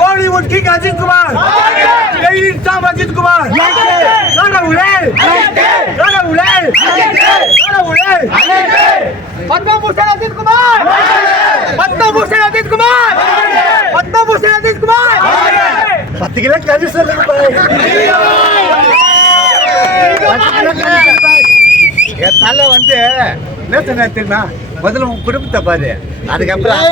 Bollywood King Ajit Kumar, Daily Star Ajit Kumar, Rana Ulay, Padma Bhushan Ajit Kumar, Padma Bhushan Ajit Kumar, Padma Bhushan Ajit Kumar. Patikilan kaji sir தலை வந்து என்ன சொன்னா தெரியுமா? முதல்ல உன் குடும்பத்தை பாரு, அதுக்கப்புறம்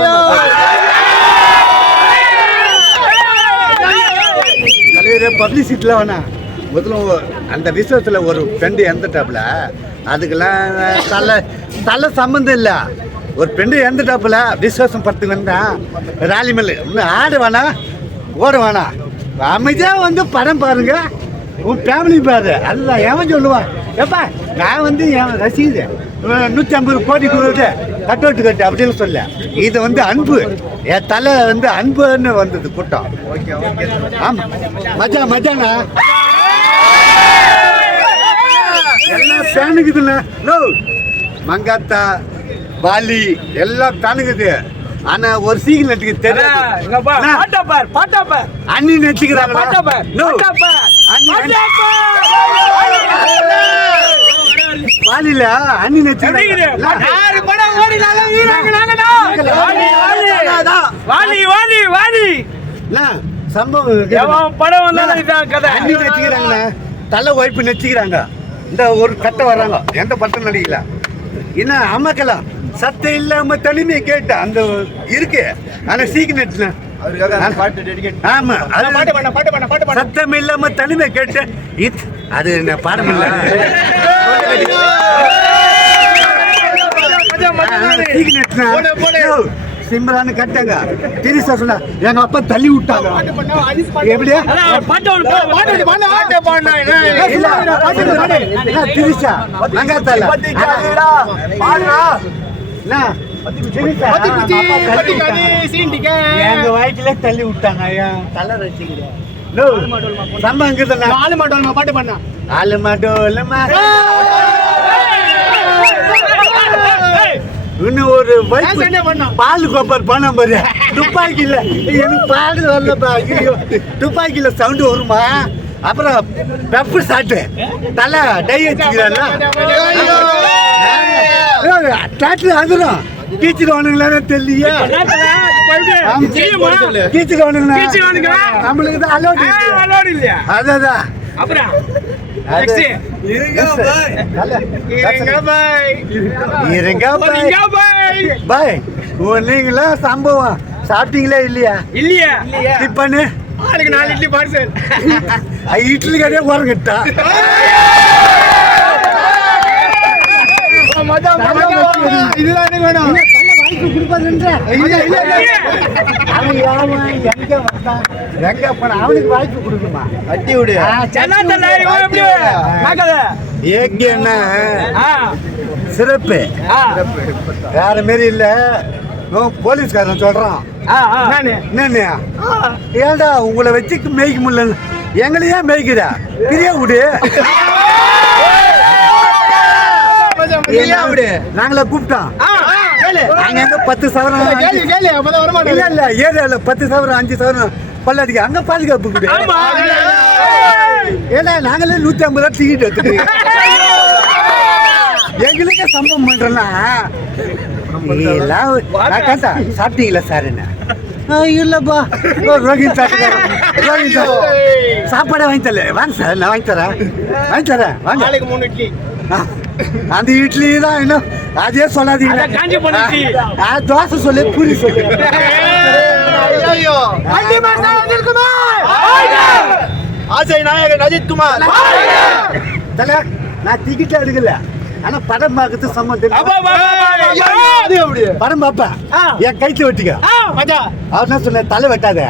தலைவரே பப்ளிசிட்டிலாம் வேணா. முதல்ல அந்த விசேஷத்தில் ஒரு ஃப்ரெண்டு இறந்துட்டாப்புல, அதுக்கெல்லாம் தலை சம்மந்தம் இல்லை. ஒரு ஃப்ரெண்டு இறந்துட்டாப்புல விசேஷம் படுத்துக்கு வந்தான் ராலி மேலே. இன்னும் ஆடு வேணா ஓட வேணாம், அமைதியாக வந்து படம் பாருங்க, உன் ஃபேமிலி பாரு. அதுதான் எவன் சொல்லுவான், ஏப்பா நான் வந்து என் ரசீது 150 கோடி கொடுத்து கட்டோட்டு கட்டு அப்படின்னு சொல்ல. இது வந்து அன்பு, என் தலை வந்து அன்புன்னு வந்தது கூட்டம். ஆமாம் மச்சானா எல்லாம் பேனுக்குதுண்ணா. லோ மங்காத்தா வாலி எல்லாம் பேனுக்குது. ஆனா ஒரு சீக்கிரம் நட்டுக்கு தெரியாது. அண்ணி நச்சுக்கிறாங்க. வாலில அண்ணி நச்சுக்கிறாங்க. சம்பவம் படம் அண்ணி நச்சுக்கிறாங்கண்ணா. தலை வாய்ப்பு நச்சுக்கிறாங்க. இந்த ஒரு கட்டை வர்றாங்க, எந்த பட்டம் நடிக்கல. என்ன அம்மாக்கலாம் சத்தம் இல்லாம தனிமையை கேட்ட அந்த இருக்கு. ஆனா சீக்கிரம் சத்தம் இல்லாம தனிமை கேட்ட அது பாடம் இல்ல. சிம்பிளான கட்டாங்க. திரிசா சொன்னா எங்க அப்பா தள்ளி விட்டாங்க. எப்படியா திரிசா மங்காத்தால எங்க வாய்க்குல தள்ளி விட்டாங்க. தலை ரசிக்கிறேன் இன்னும் ஒரு பால் கோப்பர் பண்ண பாரு. துப்பாக்கில எனக்கு பாடு வரலப்பா. துப்பாக்கில சவுண்டு வருமா? அப்புறம் பெப்பு சாட்டு தலை டை வச்சுக்கிறாங்க. அதுரும் கீச்சிடுவானுங்களான்னு தெரியலையே. கீச்சிடுவானுங்களா நம்மளுக்கு தான் அலோடு இல்லையா? அதான் நீங்களா சம்பவம் சாப்பிட்டீங்களா இல்லையா? டிப்பனு ஆளுக்கு 4 இட்லி பார்சல். இட்லி கடையே போறங்கிட்டா இதுதான் வேணும். அவனுக்கு வாய்ப்பு கொடுக்குமா? அட்டி விடு. சிறப்பு வேற மாரி இல்ல. போலீஸ்காரன் சொல்றான், ஏண்டா உங்களை வச்சுக்கு மேய்க்க முடியல, எங்களையே மேய்க்கிறா, பிரியா விடு. நாங்கள கூப்பிட்டோம். அங்க 10 சவரம் இல்ல ஏரியால 10 சவரம் 5 சவரம் பல்லாடிக்கு அங்க பாதுகாப்பு. ஏன்னா நாங்களே 150 ரூபா டிக்கெட் எடுத்துக்கிறோம். எங்களுக்கே சம்பவம் பண்றோம்னா சாப்பிட்டீங்களா சார்? என்ன இல்லப்பா ரோஹித் சாப்பாடே வாங்கி தரல. வாங்க சார், நான் வாங்கி தரேன் வாங்க. 3 இட்லி. அந்த இட்லி தான் இன்னும் அதே சொல்லாதீங்க. தோசை சொல்லு, பூரி சொல்லு. அஜய் நாயகன் அஜித் குமார் தல. நான் டிக்கெட் எடுக்கல, ஆனா படம் பார்க்கறது சம்பந்தம். படம் பாப்பா என் கைத்து வெட்டிக்க அவர் என்ன சொன்ன தலை வெட்டாத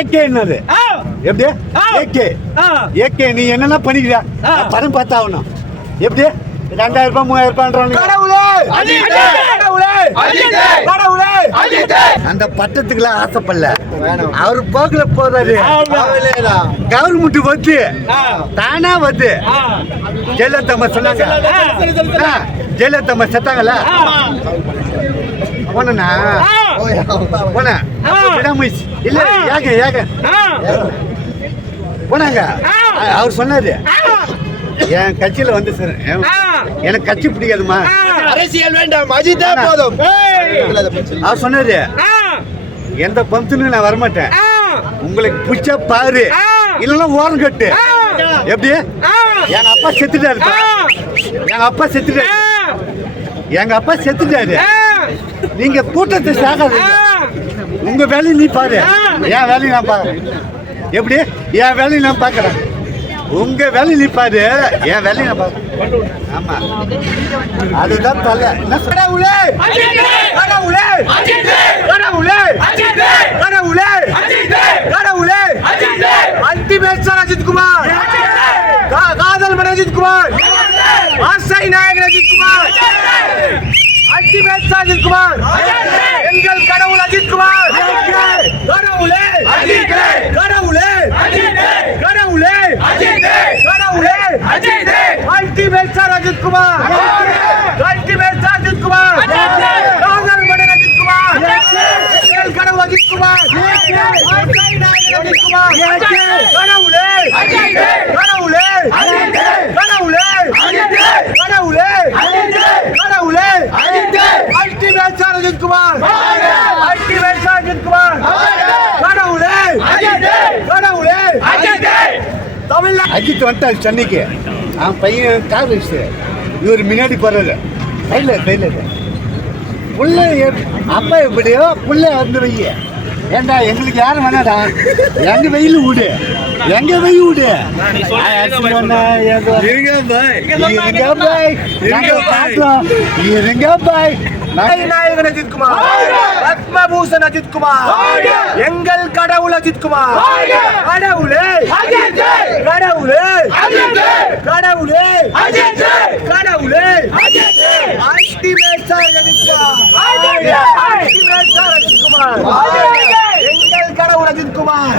ஏகே என்னது எப்படி ஏகே நீ என்னென்ன பண்ணிக்கிறியா படம் பார்த்தா ஆகணும் எப்படி 2000 ரூபாய் 3000 அந்த பட்டத்துக்குலாம் ஆசைப்படல அவரு போக்குல போறாரு கவர்மெண்ட் வந்து தானா வந்து ஜெயலலிதா சொன்னாங்க ஜெயலலிதா செத்தாங்கல்ல போனா இல்ல ஏக போனாங்க அவர் சொன்னாரு என் கட்சியில வந்து சார் எனக்கு கட்சி பிடிக்காதுமா அரசியல் வேண்டாம் அஜித்தே போதும் அவர் சொன்னாரு எந்த பம்ப்னு நான் வரமாட்டேன் உங்களுக்கு பிடிச்சா பாரு இல்லைன்னா ஓரம் கட்டு எப்படி எங்க அப்பா செத்துட்டாரு எங்க அப்பா செத்துட்டாரு நீங்க கூட்டத்தை சாகாதீங்க உங்க வேலையை நீ பாரு என் வேலையை நான் பாக்குறேன் எப்படி என் வேலையை நான் பாக்குறேன் உங்க வேலை நிப்பாரு என் வேலையை நான் பாக்குறேன் ஆமா அதுதான் தலை என்ன கடவுளே கடவுளே கடவுளே கடவுளே கடவுளே அல்டிமேட் அஜித்குமார் காதல் மன அஜித்குமார் ஆசை நாயகன் அஜித்குமார் அல்டிமேட் அஜித்குமார் எங்கள் கடவுள் அஜித்குமார் கடவுளே கடவுளே கடவுளே கடவுளே அல்டிமேட் அஜித்குமார் அல்டிமேட் அஜித்குமார் காதல் மன அஜித்குமார் எங்கள் கடவுள் அஜித்குமார் ஆசை நாயகன் அஜித்குமார் கடவுளே கடவுளே கடவுளே கடவுளே கடவுளே அல்டிமேட் அஜித்குமார் அல்டிமேட் அஜித்குமார் கடவுளே கடவுளே தமிழ்நாடு அஜித் வந்துட்டாரு சென்னைக்கு அவன் பையன் கார் வச்சு இவர் முன்னாடி போறாரு கையில் புள்ள அப்பா எப்படியோ புள்ள வந்து வைய ஏண்டா எங்களுக்கு யாரும் வேணாடா எங்க வெயில் விடு எங்க வெயில் விடு இருங்க பாய் நாயகன் அஜித்குமார் பத்மபூஷன் அஜித்குமார் எங்கள் கடவுள் அஜித்குமார் கடவுளே கடவுளே கடவுளே கடவுளே அல்டிமேட் அஜித்குமார் அல்டிமேட் அஜித்குமார் எங்கள் கடவுள் அஜித்குமார்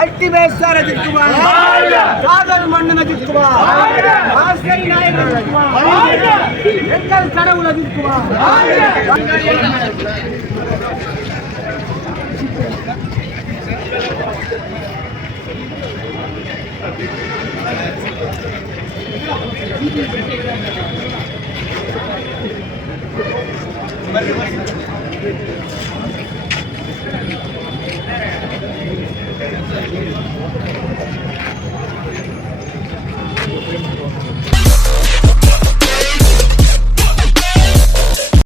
அல்டிமேட் அஜித்குமார் காதல் மன்னன் அஜித்குமார் ஆசை நாயகன் அஜித்குமார் எங்கள் கடவுள் அஜித்குமார் Thank you.